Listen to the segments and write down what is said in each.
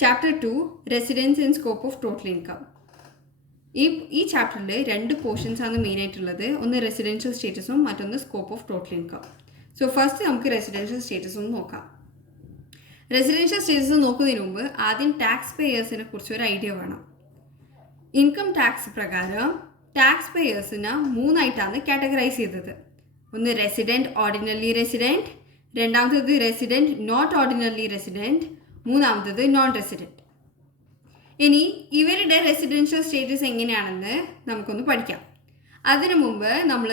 Chapter 2 residence and scope of total income. ഈ ചാപ്റ്ററിൽ രണ്ട് പോർഷൻസ് ആണ് മെയിൻ ആയിട്ടുള്ളത്. ഒന്ന് റെസിഡൻഷ്യൽ സ്റ്റേറ്റസും മറ്റൊന്ന് scope of total income. So first നമുക്ക് റെസിഡൻഷ്യൽ സ്റ്റേറ്റസ് ഒന്ന് നോക്കാം. റെസിഡൻഷ്യൽ സ്റ്റേറ്റസ് നോക്കുന്നതിന് മുമ്പ് ആദ്യം ടാക്സ് പേയേഴ്സിനെ കുറിച്ച് ഒരു ഐഡിയ വേണം. ഇൻകം ടാക്സ് പ്രകാരം ടാക്സ് പേയേഴ്സിനെ മൂന്നായിട്ടാണ് കാറ്റഗറൈസ് ചെയ്തത്. ഒന്ന് റെസിഡൻറ്റ് ഓർഡിനറി റെസിഡൻറ്റ്, രണ്ടാമത്തേത് റെസിഡൻറ്റ് നോട്ട് ഓർഡിനറി റെസിഡൻറ്റ്, മൂന്നാമത്തേത് നോൺ റെസിഡൻറ്റ്. ഇനി ഇവരുടെ റെസിഡൻഷ്യൽ സ്റ്റേറ്റസ് എങ്ങനെയാണെന്ന് നമുക്കൊന്ന് പഠിക്കാം. അതിനു മുമ്പ് നമ്മൾ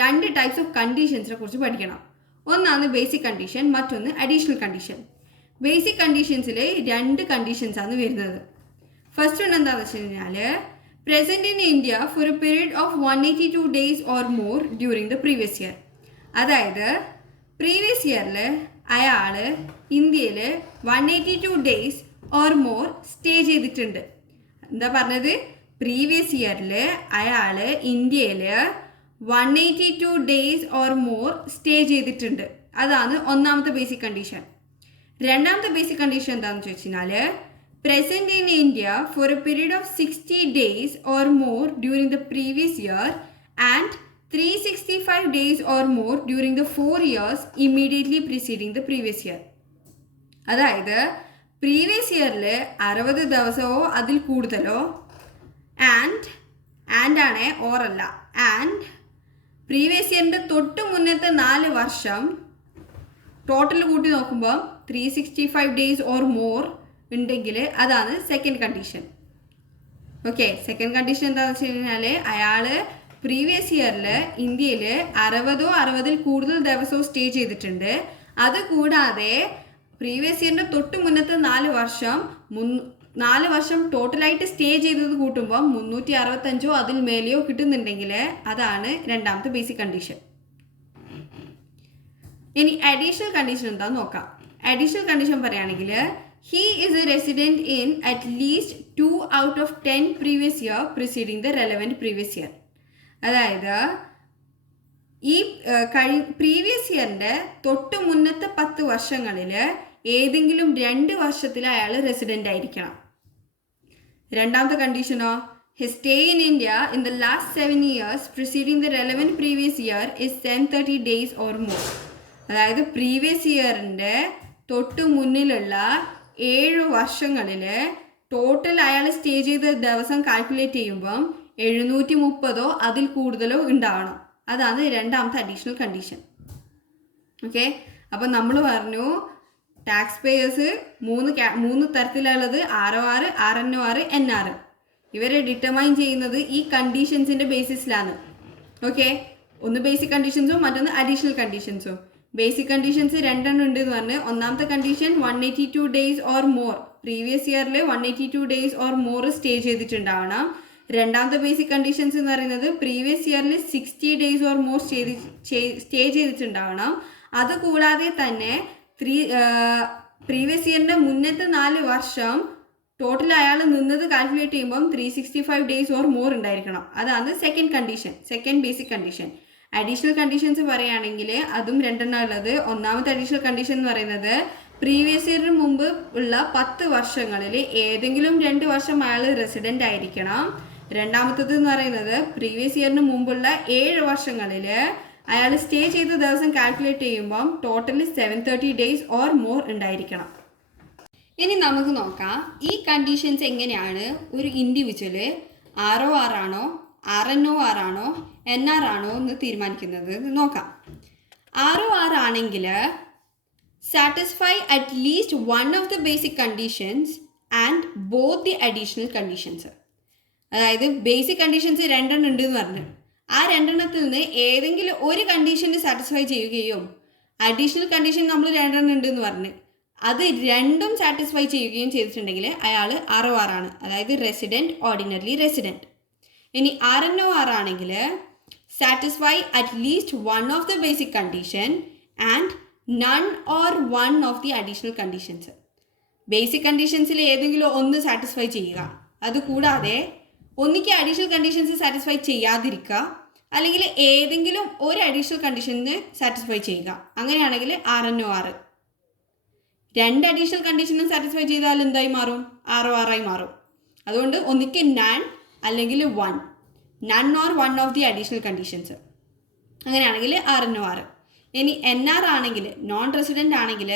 രണ്ട് ടൈപ്സ് ഓഫ് കണ്ടീഷൻസിനെ കുറിച്ച് പഠിക്കണം. ഒന്നാണ് ബേസിക് കണ്ടീഷൻ, മറ്റൊന്ന് അഡീഷണൽ കണ്ടീഷൻ. ബേസിക് കണ്ടീഷൻസിൽ രണ്ട് കണ്ടീഷൻസാണ് വരുന്നത്. ഫസ്റ്റ് വൺ എന്താണെന്ന് വെച്ച് കഴിഞ്ഞാൽ present in India four A period of 182 days or more during the previous year. അതായത് പ്രീവിയസ് ഇയറിൽ അയാൾ ഇന്ത്യയിൽ 182 days ഓർ മോർ സ്റ്റേ ചെയ്തിട്ടുണ്ട്. എന്താ പറഞ്ഞത്? പ്രീവിയസ് ഇയറിൽ അയാൾ ഇന്ത്യയിൽ 182 days ഓർ മോർ സ്റ്റേ ചെയ്തിട്ടുണ്ട്. അതാണ് ഒന്നാമത്തെ ബേസിക് കണ്ടീഷൻ. രണ്ടാമത്തെ ബേസിക് കണ്ടീഷൻ എന്താണെന്ന് ചോദിച്ചു കഴിഞ്ഞാൽ present in India four A period of 60 days or more during the previous year and 365 days or more during the 4 years immediately preceding the previous year. അതായത് previous ഇയറിൽ 60 ദിവസമോ അതിൽ കൂടുതലോ and ആണ് ഓറല്ല ആൻഡ് പ്രീവിയസ് ഇയറിൻ്റെ തൊട്ട് മുന്നത്തെ 4 വർഷം ടോട്ടൽ കൂട്ടി നോക്കുമ്പോൾ 365 days ഓർ മോർ ഉണ്ടെങ്കിൽ അതാണ് second condition. Okay, second condition എന്താണെന്ന് വെച്ച് കഴിഞ്ഞാൽ അയാൾ പ്രീവിയസ് ഇയറിൽ ഇന്ത്യയിൽ 60-ൽ കൂടുതൽ ദിവസവും സ്റ്റേ ചെയ്തിട്ടുണ്ട്. അതുകൂടാതെ പ്രീവിയസ് ഇയറിൻ്റെ തൊട്ട് മുന്നത്തെ 4 വർഷം ടോട്ടലായിട്ട് സ്റ്റേ ചെയ്തത് കൂട്ടുമ്പോൾ 365 അതിൽ മേലെയോ കിട്ടുന്നുണ്ടെങ്കിൽ അതാണ് രണ്ടാമത്തെ ബേസിക് കണ്ടീഷൻ. ഇനി അഡീഷണൽ കണ്ടീഷൻ എന്താണെന്ന് നോക്കാം. അഡീഷണൽ കണ്ടീഷൻ പറയുകയാണെങ്കിൽ he is a resident in at least 2 out of 10 previous year preceding the relevant previous year. അതായത് ഈ പ്രീവിയസ് ഇയറിൻ്റെ തൊട്ട് മുന്നത്തെ 10 വർഷങ്ങളിൽ ഏതെങ്കിലും 2 വർഷത്തിൽ അയാൾ റെസിഡൻ്റ് ആയിരിക്കണം. രണ്ടാമത്തെ കണ്ടീഷനോ his stay in India in the last 7 years preceding the relevant previous year is 130 days or more. അതായത് പ്രീവിയസ് ഇയറിൻ്റെ തൊട്ട് മുന്നിലുള്ള 7 വർഷങ്ങളിൽ ടോട്ടൽ അയാൾ സ്റ്റേ ചെയ്ത ദിവസം കാൽക്കുലേറ്റ് ചെയ്യുമ്പം 730 അതിൽ കൂടുതലോ ഉണ്ടാവണം. അതാണ് രണ്ടാമത്തെ അഡീഷണൽ കണ്ടീഷൻ. ഓക്കെ, അപ്പം നമ്മൾ പറഞ്ഞു ടാക്സ് പേയേഴ്സ് മൂന്ന് തരത്തിലുള്ളത് ROR, RNOR, NR. ഇവരെ ഡിറ്റർമൈൻ ചെയ്യുന്നത് ഈ കണ്ടീഷൻസിൻ്റെ ബേസിസിലാണ്. ഓക്കെ, ഒന്ന് ബേസിക് കണ്ടീഷൻസും മറ്റൊന്ന് അഡീഷണൽ കണ്ടീഷൻസും. ബേസിക് കണ്ടീഷൻസ് രണ്ടെണ്ണം ഉണ്ട് എന്ന് പറഞ്ഞ് ഒന്നാമത്തെ condition 182 days or more, previous ഇയറിൽ 182 days ഓർ മോർ സ്റ്റേ ചെയ്തിട്ടുണ്ടാവണം. രണ്ടാമത്തെ ബേസിക് കണ്ടീഷൻസ് എന്ന് പറയുന്നത് പ്രീവിയസ് ഇയറിൽ 60 days ഓർ മോർ സ്റ്റേ ചെയ്തിട്ടുണ്ടാവണം. അതുകൂടാതെ തന്നെ പ്രീവിയസ് ഇയറിൻ്റെ മുന്നത്തെ 4 വർഷം ടോട്ടൽ അയാൾ നിന്നത് കാൽക്കുലേറ്റ് ചെയ്യുമ്പം 365 days ഓർ മോർ ഉണ്ടായിരിക്കണം. അതാണ് second condition, second basic condition. Additional conditions പറയുകയാണെങ്കിൽ അതും രണ്ടെണ്ണം ഉള്ളത്. ഒന്നാമത്തെ അഡീഷണൽ കണ്ടീഷൻ എന്ന് പറയുന്നത് പ്രീവിയസ് ഇയറിന് മുമ്പ് ഉള്ള 10 വർഷങ്ങളിൽ ഏതെങ്കിലും 2 വർഷം അയാൾ റെസിഡൻ്റ് ആയിരിക്കണം. രണ്ടാമത്തേത് എന്ന് പറയുന്നത് പ്രീവിയസ് ഇയറിന് മുമ്പുള്ള 7 വർഷങ്ങളിൽ അയാൾ സ്റ്റേ ചെയ്ത ദിവസം കാൽക്കുലേറ്റ് ചെയ്യുമ്പം ടോട്ടൽ 730 days ഓർ മോർ ഉണ്ടായിരിക്കണം. ഇനി നമുക്ക് നോക്കാം ഈ കണ്ടീഷൻസ് എങ്ങനെയാണ് ഒരു ഇൻഡിവിജ്വൽ ROR ആണോ RNOR ആണോ NR ആണോ എന്ന് തീരുമാനിക്കുന്നത് നോക്കാം. ROR ആണെങ്കിൽ satisfy at least one of the basic conditions and both the additional conditions. അതായത് ബേസിക് കണ്ടീഷൻസ് 2 ഉണ്ട് എന്ന് പറഞ്ഞു, ആ 2 നിന്ന് ഏതെങ്കിലും ഒരു കണ്ടീഷന് സാറ്റിസ്ഫൈ ചെയ്യുകയും അഡീഷണൽ കണ്ടീഷൻ നമ്മൾ 2 ഉണ്ട് എന്ന് പറഞ്ഞ് അത് രണ്ടും സാറ്റിസ്ഫൈ ചെയ്യുകയും ചെയ്തിട്ടുണ്ടെങ്കിൽ അയാൾ ROR ആണ്, അതായത് റെസിഡൻറ്റ് ഓർഡിനറി റെസിഡൻറ്റ്. ഇനി RNOR ആണെങ്കിൽ satisfy at least one of the basic condition and none or one of the additional conditions. Basic കണ്ടീഷൻസിൽ ഏതെങ്കിലും ഒന്ന് സാറ്റിസ്ഫൈ ചെയ്യുക, അതുകൂടാതെ ഒന്നിക്ക് അഡീഷണൽ കണ്ടീഷൻസ് സാറ്റിസ്ഫൈ ചെയ്യാതിരിക്കുക, അല്ലെങ്കിൽ ഏതെങ്കിലും ഒരു അഡീഷണൽ കണ്ടീഷന് സാറ്റിസ്ഫൈ ചെയ്യുക. അങ്ങനെയാണെങ്കിൽ RNOR. 2 അഡീഷണൽ കണ്ടീഷനും സാറ്റിസ്ഫൈ ചെയ്താൽ എന്തായി മാറും? ROR ആയി മാറും. അതുകൊണ്ട് ഒന്നിക്ക് നൺ അല്ലെങ്കിൽ 1, none or 1 of the additional conditions. അങ്ങനെയാണെങ്കിൽ RNOR. ഇനി NR ആണെങ്കിൽ, നോൺ റെസിഡൻ്റ് ആണെങ്കിൽ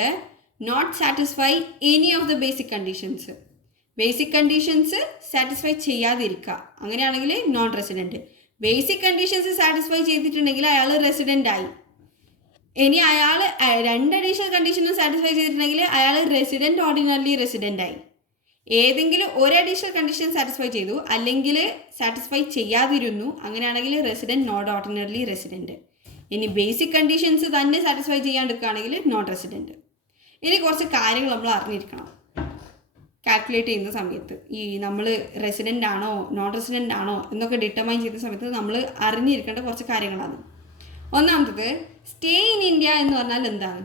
not satisfy any of the basic conditions. Basic conditions satisfy ചെയ്യാതിരിക്കുക, അങ്ങനെയാണെങ്കിൽ non resident. Basic conditions satisfy ചെയ്തിട്ടുണ്ടെങ്കിൽ അയാൾ റെസിഡൻ്റ് ആയി. ഇനി അയാൾ 2 അഡീഷണൽ കണ്ടീഷനും സാറ്റിസ്ഫൈ ചെയ്തിട്ടുണ്ടെങ്കിൽ അയാൾ റെസിഡൻറ്റ് ഓർഡിനറി റെസിഡൻ്റ് ആയി. ഏതെങ്കിലും ഒരു അഡീഷണൽ കണ്ടീഷൻ സാറ്റിസ്ഫൈ ചെയ്തു അല്ലെങ്കിൽ സാറ്റിസ്ഫൈ ചെയ്യാതിരുന്നു, അങ്ങനെയാണെങ്കിൽ റെസിഡൻറ്റ് നോട്ട് ഓർഡിനറി റെസിഡൻറ്റ്. ഇനി ബേസിക് കണ്ടീഷൻസ് തന്നെ സാറ്റിസ്ഫൈ ചെയ്യാണ്ടിരിക്കുകയാണെങ്കിൽ നോൺ റെസിഡൻറ്റ്. ഇനി കുറച്ച് കാര്യങ്ങൾ നമ്മൾ അറിഞ്ഞിരിക്കണം കാൽക്കുലേറ്റ് ചെയ്യുന്ന സമയത്ത്. ഈ നമ്മൾ റെസിഡൻ്റ് ആണോ നോൺ റെസിഡൻ്റ് ആണോ എന്നൊക്കെ ഡിറ്റർമൈൻ ചെയ്യുന്ന സമയത്ത് നമ്മൾ അറിഞ്ഞിരിക്കേണ്ട കുറച്ച് കാര്യങ്ങളാണ്. ഒന്നാമത്തത്, സ്റ്റേ ഇൻ ഇന്ത്യ എന്ന് പറഞ്ഞാൽ എന്താണ്?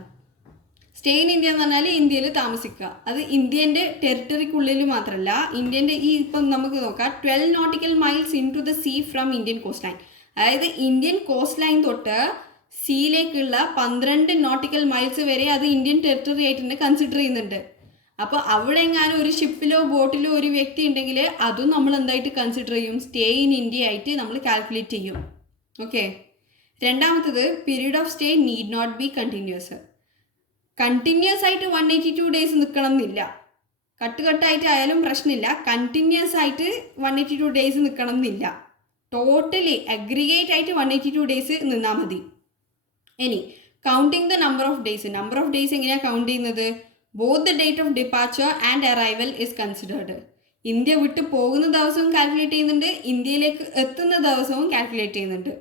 സ്റ്റേ ഇൻ ഇന്ത്യ എന്ന് പറഞ്ഞാൽ ഇന്ത്യയിൽ താമസിക്കുക. അത് ഇന്ത്യൻ്റെ ടെറിട്ടറിക്കുള്ളിൽ മാത്രമല്ല, ഇന്ത്യൻ്റെ ഇപ്പം നമുക്ക് നോക്കാം 12 nautical miles into the sea from Indian coast line. അതായത് ഇന്ത്യൻ കോസ്റ്റ് ലൈൻ തൊട്ട് സീയിലേക്കുള്ള 12 നോട്ടിക്കൽ മൈൽസ് വരെ അത് ഇന്ത്യൻ ടെറിട്ടറി ആയിട്ട് തന്നെ കൺസിഡർ ചെയ്യുന്നുണ്ട്. അപ്പോൾ അവിടെ എങ്ങാനും ഒരു ഷിപ്പിലോ ബോട്ടിലോ ഒരു വ്യക്തി ഉണ്ടെങ്കിൽ അതും നമ്മൾ എന്തായിട്ട് കൺസിഡർ ചെയ്യും? സ്റ്റേ ഇൻ ഇന്ത്യ ആയിട്ട് നമ്മൾ കാൽക്കുലേറ്റ് ചെയ്യും. ഓക്കെ. രണ്ടാമത്തത്, period of stay need not be continuous. Continuous ആയിട്ട് 182 ഡേയ്സ് നിൽക്കണം എന്നില്ല. കട്ടുകട്ടായിട്ട് ആയാലും പ്രശ്നമില്ല. കണ്ടിന്യൂസ് ആയിട്ട് 182 ഡേയ്സ് നിൽക്കണം എന്നില്ല. ടോട്ടലി അഗ്രിഗേറ്റ് ആയിട്ട് 182 ഡേയ്സ് നിന്നാൽ മതി. ഇനി counting the number of days. Number of days എങ്ങനെയാണ് കൗണ്ട് ചെയ്യുന്നത്? Both the date of departure and arrival is considered. India വിട്ട് പോകുന്ന ദിവസവും കാൽക്കുലേറ്റ് ചെയ്യുന്നുണ്ട്, ഇന്ത്യയിലേക്ക് എത്തുന്ന ദിവസവും കാൽക്കുലേറ്റ് ചെയ്യുന്നുണ്ട്.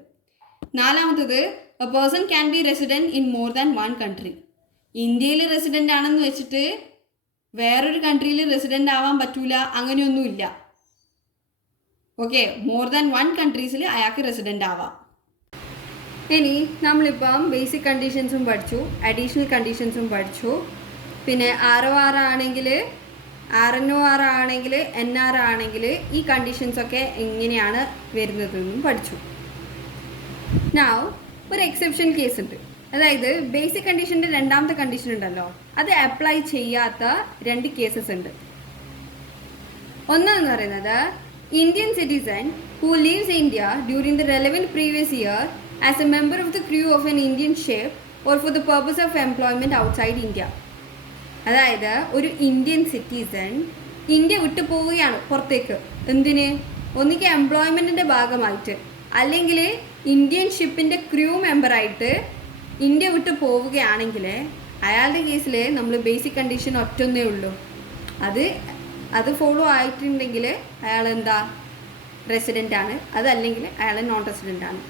നാലാമത്തത്, A person can be resident in more than 1 country. ഇന്ത്യയിൽ റെസിഡൻ്റ് ആണെന്ന് വെച്ചിട്ട് വേറൊരു കൺട്രിയിൽ റെസിഡൻ്റ് ആവാൻ പറ്റൂല, അങ്ങനെയൊന്നുമില്ല. ഓക്കെ, മോർ ദാൻ 1 കൺട്രീസിൽ അയാൾക്ക് റെസിഡൻ്റ് ആവാം. ഇനി നമ്മളിപ്പം ബേസിക് കണ്ടീഷൻസും പഠിച്ചു, അഡീഷണൽ കണ്ടീഷൻസും പഠിച്ചു. പിന്നെ ROR ആണെങ്കിൽ, RNOR ആണെങ്കിൽ, NR ആണെങ്കിൽ ഈ കണ്ടീഷൻസൊക്കെ എങ്ങനെയാണ് വരുന്നതെന്നും പഠിച്ചു. നൗ ഒരു എക്സെപ്ഷൻ കേസ് ഉണ്ട്. അതായത് ബേസിക് കണ്ടീഷൻ്റെ രണ്ടാമത്തെ കണ്ടീഷൻ ഉണ്ടല്ലോ, അത് അപ്ലൈ ചെയ്യാത്ത 2 കേസസ് ഉണ്ട്. ഒന്നെന്ന് പറയുന്നത്, Indian citizen who leaves India during the relevant previous year as A member of the crew of an Indian ship or for the purpose of employment outside India. അതായത് ഒരു Indian citizen India വിട്ടു പോവുകയാണ് പുറത്തേക്ക്. എന്തിന്? ഒന്നിക്ക് എംപ്ലോയ്മെൻറ്റിൻ്റെ ഭാഗമായിട്ട്, അല്ലെങ്കിൽ Indian ഷിപ്പിൻ്റെ crew മെമ്പറായിട്ട് India വിട്ട് പോവുകയാണെങ്കിൽ അയാളുടെ കേസിൽ നമ്മൾ ബേസിക് കണ്ടീഷൻ ഒറ്റൊന്നേ ഉള്ളൂ. അത് ഫോളോ ആയിട്ടുണ്ടെങ്കിൽ അയാൾ എന്താ? റെസിഡൻ്റ് ആണ്. അതല്ലെങ്കിൽ അയാൾ നോൺ റെസിഡൻ്റ് ആണ്.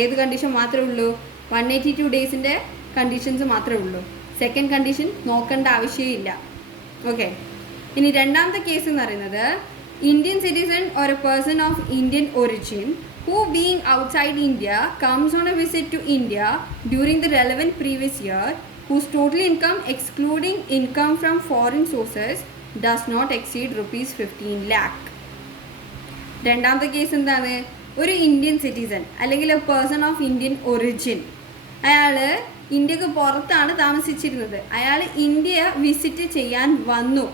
ഏത് കണ്ടീഷൻ മാത്രമേ ഉള്ളൂ? 182 ഡേയ്സിൻ്റെ കണ്ടീഷൻസ് മാത്രമേ ഉള്ളൂ. സെക്കൻഡ് കണ്ടീഷൻ നോക്കേണ്ട ആവശ്യമില്ല. ഓക്കെ. ഇനി രണ്ടാമത്തെ കേസ് എന്ന് പറയുന്നത്, Indian citizen or A person of Indian origin who being outside India comes on a visit to India during the relevant previous year, whose total income excluding income from foreign sources does not exceed ₹15 lakh. രണ്ടാമത്തെ case എന്താണ്? ഒരു Indian citizen അല്ലെങ്കിൽ A person of Indian origin, അയാൾ ഇന്ത്യക്ക് പുറത്താണ് താമസിച്ചിരുന്നത്. അയാൾ India visit ചെയ്യാൻ വന്നു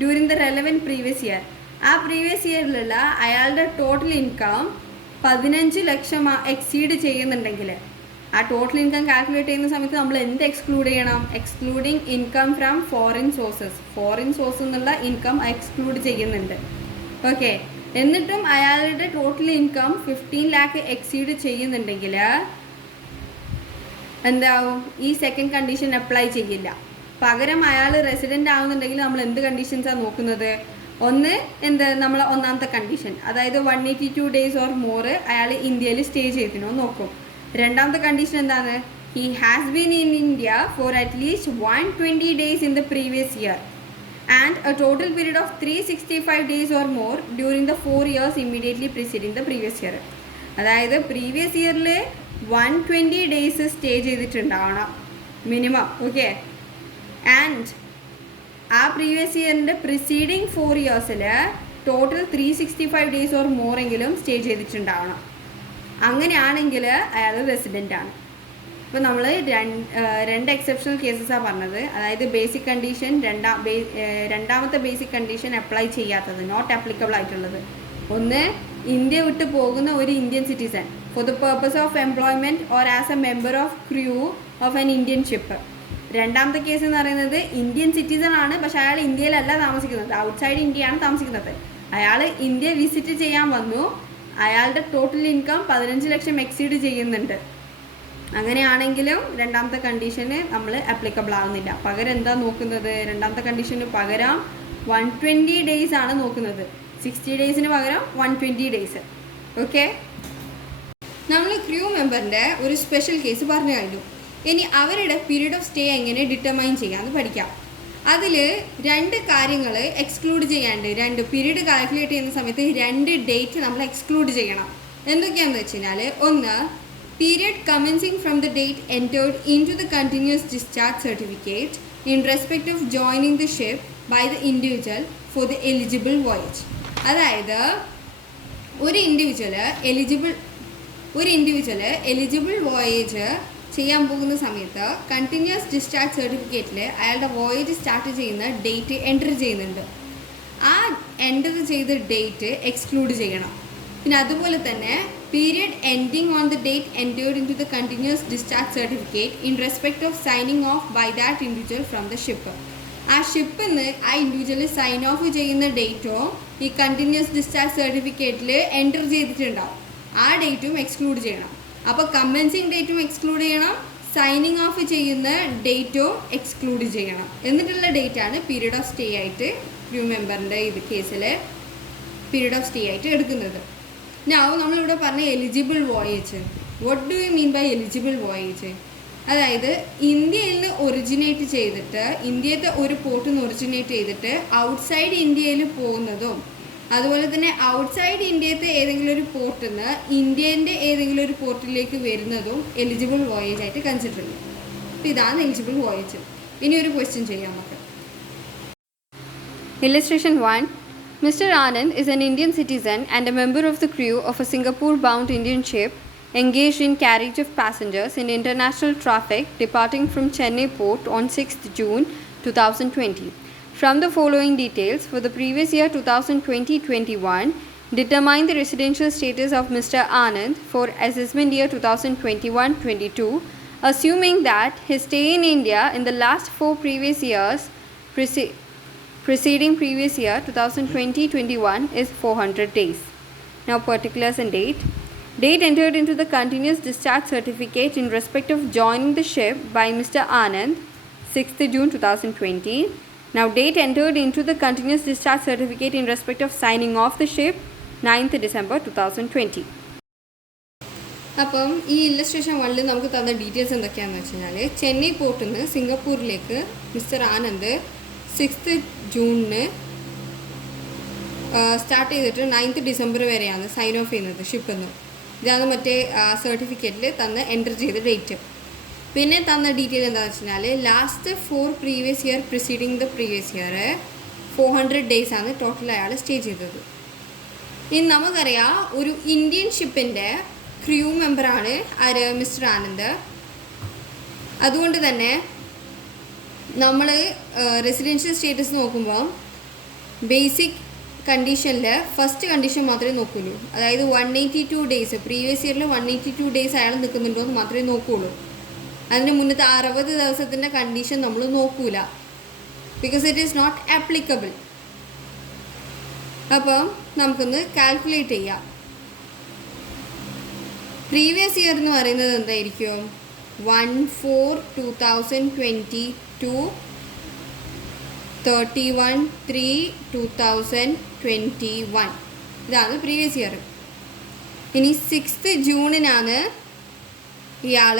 during the relevant previous year. ആ പ്രീവിയസ് ഇയറിലുള്ള അയാളുടെ ടോട്ടൽ ഇൻകം 15 ലക്ഷം എക്സീഡ് ചെയ്യുന്നുണ്ടെങ്കിൽ ആ ടോട്ടൽ ഇൻകം കാൽക്കുലേറ്റ് ചെയ്യുന്ന സമയത്ത് നമ്മൾ എന്ത് എക്സ്ക്ലൂഡ് ചെയ്യണം? Excluding income from foreign sources. Foreign source എന്നുള്ള ഇൻകം എക്സ്ക്ലൂഡ് ചെയ്യുന്നുണ്ട്. ഓക്കെ. എന്നിട്ടും അയാളുടെ ടോട്ടൽ ഇൻകം 15 lakh എക്സീഡ് ചെയ്യുന്നുണ്ടെങ്കിൽ എന്താവും? ഈ സെക്കൻഡ് കണ്ടീഷൻ അപ്ലൈ ചെയ്യില്ല. പകരം അയാൾ റെസിഡൻ്റ് ആവുന്നുണ്ടെങ്കിൽ നമ്മൾ എന്ത് കണ്ടീഷൻസാണ് നോക്കുന്നത്? ഒന്ന് നമ്മൾ ഒന്നാമത്തെ കണ്ടീഷൻ, അതായത് 182 ഡേയ്സ് ഓർ മോർ അയാൾ ഇന്ത്യയിൽ സ്റ്റേ ചെയ്തിനോ നോക്കും. രണ്ടാമത്തെ കണ്ടീഷൻ എന്താണ്? He has been in India for at least 120 days in the previous year and a total period of 365 days or more during the 4 years immediately preceding the previous year. അതായത് previous ഇയറിൽ 120 days stay ചെയ്തിട്ടുണ്ടാവണം minimum. Okay. And ആ previous ഇയറിൻ്റെ preceding 4 years total 365 days or മോറെങ്കിലും stay ചെയ്തിട്ടുണ്ടാവണം. അങ്ങനെയാണെങ്കിൽ അയാൾ resident ആണ്. അപ്പോൾ നമ്മൾ രണ്ട് എക്സെപ്ഷണൽ കേസസാണ് പറഞ്ഞത്. അതായത് ബേസിക് കണ്ടീഷൻ രണ്ടാമത്തെ ബേസിക് കണ്ടീഷൻ അപ്ലൈ ചെയ്യാത്തത്, നോട്ട് ആപ്ലിക്കബിൾ ആയിട്ടുള്ളത്. ഒന്ന്, ഇന്ത്യ വിട്ട് പോകുന്ന ഒരു Indian citizen for the purpose of employment or as A member of crew of an Indian ship. രണ്ടാമത്തെ കേസ് എന്ന് പറയുന്നത് ഇന്ത്യൻ സിറ്റിസൺ ആണ്, പക്ഷെ അയാൾ ഇന്ത്യയിലല്ല താമസിക്കുന്നത്, ഔട്ട്സൈഡ് ഇന്ത്യയാണ് താമസിക്കുന്നത്. അയാൾ ഇന്ത്യ വിസിറ്റ് ചെയ്യാൻ വന്നു, അയാളുടെ ടോട്ടൽ ഇൻകം 15 ലക്ഷം എക്സീഡ് ചെയ്യുന്നുണ്ട്. അങ്ങനെയാണെങ്കിലും രണ്ടാമത്തെ കണ്ടീഷന് നമ്മൾ ആപ്ലിക്കബിൾ ആവുന്നില്ല. പകരം എന്താ നോക്കുന്നത്? രണ്ടാമത്തെ കണ്ടീഷന് പകരം 120 ഡേയ്സ് ആണ് നോക്കുന്നത്. 60 ഡേയ്സിന് പകരം 120 ഡേയ്സ്. ഓക്കെ, നമ്മൾ ക്രൂ മെമ്പറിൻ്റെ ഒരു സ്പെഷ്യൽ കേസ് പറഞ്ഞു കഴിഞ്ഞു. ഇനി അവരുടെ പീരീഡ് ഓഫ് സ്റ്റേ എങ്ങനെ ഡിറ്റർമൈൻ ചെയ്യാമെന്ന് പഠിക്കാം. അതിൽ 2 കാര്യങ്ങൾ എക്സ്ക്ലൂഡ് ചെയ്യാണ്ട്, 2 പീരീഡ് കാൽക്കുലേറ്റ് ചെയ്യുന്ന സമയത്ത് 2 ഡേറ്റ് നമ്മൾ എക്സ്ക്ലൂഡ് ചെയ്യണം. എന്തൊക്കെയാണെന്ന് വെച്ച് കഴിഞ്ഞാൽ, ഒന്ന്, period commencing from the date entered into the continuous discharge certificate in respect of joining the ship by the individual for the eligible voyage. അതായത് ഒരു ഇൻഡിവിജ്വൽ എലിജിബിൾ വോയേജ് ചെയ്യാൻ പോകുന്ന സമയത്ത് കണ്ടിന്യൂസ് ഡിസ്ചാർജ് സർട്ടിഫിക്കറ്റിൽ അയാളുടെ വോയേജ് സ്റ്റാർട്ട് ചെയ്യുന്ന date enter ചെയ്യുന്നുണ്ട്. ആ enter ചെയ്ത ഡേറ്റ് എക്സ്ക്ലൂഡ് ചെയ്യണം. പിന്നെ അതുപോലെ തന്നെ period ending on the date entered into the continuous discharge certificate in respect of signing off by that individual from the ship. ആ ഷിപ്പിൽ നിന്ന് ആ ഇൻഡിവിജ്വൽ സൈൻ ഓഫ് ചെയ്യുന്ന ഡേറ്റോ ഈ കണ്ടിന്യൂസ് ഡിസ്ചാർജ് സർട്ടിഫിക്കറ്റിൽ എൻ്റർ ചെയ്തിട്ടുണ്ടാവും. ആ ഡേറ്റും എക്സ്ക്ലൂഡ് ചെയ്യണം. അപ്പോൾ കമൻസിങ് ഡേറ്റും എക്സ്ക്ലൂഡ് ചെയ്യണം, സൈനിങ് ഓഫ് ചെയ്യുന്ന ഡേറ്റോ എക്സ്ക്ലൂഡ് ചെയ്യണം. എന്നിട്ടുള്ള ഡേറ്റാണ് പീരീഡ് ഓഫ് സ്റ്റേ ആയിട്ട് ക്രൂ മെമ്പറിൻ്റെ കേസിൽ പീരീഡ് ഓഫ് സ്റ്റേ ആയിട്ട് എടുക്കുന്നത്. നമ്മളിവിടെ പറഞ്ഞ eligible voyage, what do you mean by eligible voyage? അതായത് ഇന്ത്യയിൽ നിന്ന് ഒറിജിനേറ്റ് ചെയ്തിട്ട്, ഇന്ത്യത്തെ ഒരു പോർട്ടിൽ നിന്ന് ഒറിജിനേറ്റ് ചെയ്തിട്ട് ഔട്ട്സൈഡ് ഇന്ത്യയിൽ പോകുന്നതും, അതുപോലെ തന്നെ ഔട്ട്സൈഡ് ഇന്ത്യത്തെ ഏതെങ്കിലും ഒരു പോർട്ടിൽ നിന്ന് ഇന്ത്യൻ്റെ ഏതെങ്കിലും ഒരു പോർട്ടിലേക്ക് വരുന്നതും എലിജിബിൾ വോയേജ് ആയിട്ട് കൺസിഡർ ചെയ്യും. അപ്പോൾ ഇതാണ് എലിജിബിൾ വോയേജ്. ഇനി ഒരു ക്വസ്റ്റ്യൻ ചെയ്യാം നമുക്ക്. Illustration 1. Mr. Anand is an Indian citizen and a member of the crew of a Singapore-bound Indian ship engaged in carriage of passengers in international traffic departing from Chennai port on 6th June 2020. From the following details for the previous year 2020-21, determine the residential status of Mr. Anand for assessment year 2021-22, assuming that his stay in India in the last 4 previous years preceding previous year 2020-21 is 400 days. Now particulars and date. Date entered into the continuous discharge certificate in respect of joining the ship by Mr. Anand, 6th June 2020. Now date entered into the continuous discharge certificate in respect of signing off the ship, 9th December 2020. അപ്പം ഈ illustration 1 നമുക്ക് തന്ന details എന്തൊക്കെയാണെന്ന് വെച്ച് കഴിഞ്ഞാൽ, ചെന്നൈ പോർട്ടിൽ നിന്ന് സിംഗപ്പൂരിലേക്ക് mister Anand 6th ജൂണിന് start ചെയ്തിട്ട് 9th ഡിസംബർ വരെയാണ് സൈൻ ഓഫ് ചെയ്യുന്നത് ഷിപ്പിൽ നിന്ന്. ഇതാണ് മറ്റേ സർട്ടിഫിക്കറ്റിൽ തന്ന എൻ്റർ ചെയ്ത ഡേറ്റ്. പിന്നെ തന്ന ഡീറ്റെയിൽ എന്താണെന്ന് വെച്ച് കഴിഞ്ഞാൽ, last 4 previous year preceding the previous year 400 ഡേയ്സാണ് ടോട്ടൽ അയാൾ സ്റ്റേ ചെയ്തത്. ഇനി നമുക്കറിയാം, ഒരു ഇന്ത്യൻ ഷിപ്പിൻ്റെ ക്രൂ മെമ്പറാണ് ആര്? മിസ്റ്റർ ആനന്ദ്. അതുകൊണ്ട് തന്നെ നമ്മൾ റെസിഡൻഷ്യൽ സ്റ്റേറ്റസ് നോക്കുമ്പോൾ ബേസിക് കണ്ടീഷനിൽ ഫസ്റ്റ് കണ്ടീഷൻ മാത്രമേ നോക്കുള്ളൂ. അതായത് 182 ഡേയ്സ്, പ്രീവിയസ് ഇയറിൽ 182 ഡേയ്സ് അയാൾ നിൽക്കുന്നുണ്ടോ എന്ന് മാത്രമേ നോക്കുകയുള്ളൂ. അതിന് മുന്നത്തെ 60 ദിവസത്തിൻ്റെ കണ്ടീഷൻ നമ്മൾ നോക്കൂല, because it is not applicable. അപ്പം നമുക്കൊന്ന് കാൽക്കുലേറ്റ് ചെയ്യാം. പ്രീവിയസ് ഇയർ എന്ന് പറയുന്നത് എന്തായിരിക്കും? 1/4/2022, 31/3/2021. ഇതാണ് പ്രീവിയസ് ഇയർ. ഇനി 6th ജൂണിനാണ് ഇയാൾ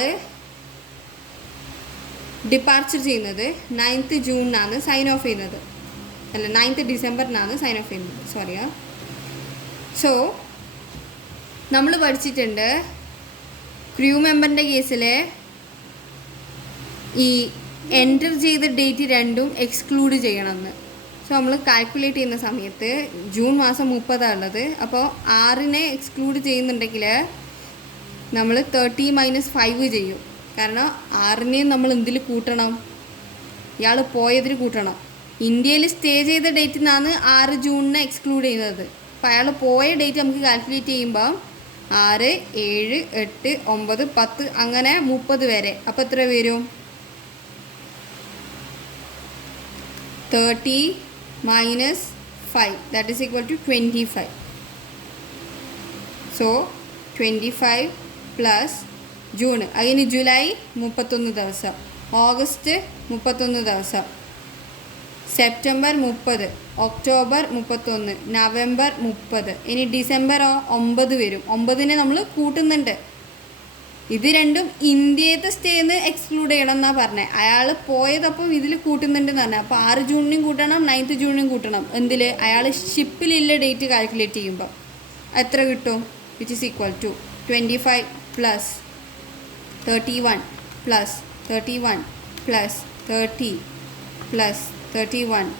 ഡിപ്പാർച്ചർ ചെയ്യുന്നത്. 9th ജൂണിനാണ് സൈൻ ഓഫ് ചെയ്യുന്നത്. അല്ല, 9th ഡിസംബറിനാണ് സൈൻ ഓഫ് ചെയ്യുന്നത്. സോറിയാ. സോ നമ്മൾ പഠിച്ചിട്ടുണ്ട് ക്രൂ മെമ്പറിൻ്റെ കേസിൽ ഈ എൻ്റർ ചെയ്ത ഡേറ്റ് രണ്ടും എക്സ്ക്ലൂഡ് ചെയ്യണമെന്ന്. സോ നമ്മൾ കാൽക്കുലേറ്റ് ചെയ്യുന്ന സമയത്ത് ജൂൺ മാസം 30 ഉള്ളത്. അപ്പോൾ 6നെ എക്സ്ക്ലൂഡ് ചെയ്യുന്നുണ്ടെങ്കിൽ നമ്മൾ 30 - 5 ചെയ്യും. കാരണം 6 നമ്മൾ എന്തിൽ കൂട്ടണം, ഇയാൾ പോയതിൽ കൂട്ടണം. ഇന്ത്യയിൽ സ്റ്റേ ചെയ്ത ഡേറ്റിൽ നിന്നാണ് 6 ജൂണിനെ എക്സ്ക്ലൂഡ് ചെയ്യുന്നത്. അപ്പോൾ അയാൾ പോയ ഡേറ്റ് നമുക്ക് കാൽക്കുലേറ്റ് ചെയ്യുമ്പോൾ 6, 7, 8, 9, 10 അങ്ങനെ 30 വരെ. അപ്പോൾ എത്ര വരും? 30 minus 5 that is equal to 25. So 25 plus June, അതിന് ജൂലൈ 31 ദിവസം, ഓഗസ്റ്റ് 31 ദിവസം, സെപ്റ്റംബർ 30, ഒക്ടോബർ 31, നവംബർ 30, ഇനി ഡിസംബറോ 9 വരും. 9 നമ്മൾ കൂട്ടുന്നുണ്ട്. ഇത് രണ്ടും ഇന്ത്യത്തെ സ്റ്റേന്ന് എക്സ്ക്ലൂഡ് ചെയ്യണം എന്നാണ് പറഞ്ഞത്. അയാൾ പോയതപ്പം ഇതിൽ കൂട്ടുന്നുണ്ടെന്ന് പറഞ്ഞത്. അപ്പോൾ 6 ജൂണിനും കൂട്ടണം, 9 ജൂണിനും കൂട്ടണം. എന്തിൽ? അയാൾ ഷിപ്പിലുള്ള ഡേറ്റ് കാൽക്കുലേറ്റ് ചെയ്യുമ്പോൾ എത്ര കിട്ടും? Which is equal to 25 plus 31 plus 31 plus 30 plus 31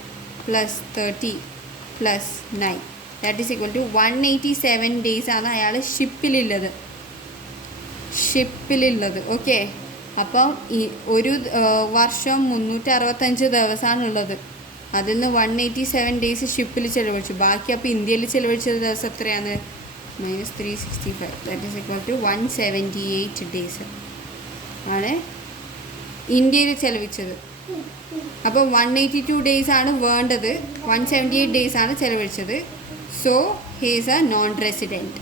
plus 30 plus 9 that is equal to 187 days ആണ് അയാൾ ഷിപ്പിലുള്ളത്. ഓക്കെ. അപ്പം ഈ ഒരു വർഷം 365 ദിവസമാണുള്ളത്. അതിൽ നിന്ന് 187 ഡേയ്സ് ഷിപ്പിൽ ചിലവഴിച്ചു. ബാക്കി അപ്പോൾ ഇന്ത്യയിൽ ചിലവഴിച്ച ദിവസം എത്രയാണ്? -365 that is equal to 178 days ആണ് ഇന്ത്യയിൽ ചിലവഴിച്ചത്. അപ്പോൾ 182 ഡേയ്സ് ആണ് വേണ്ടത്, 178 ഡേയ്സ് ആണ് ചിലവഴിച്ചത്. So he is a non resident.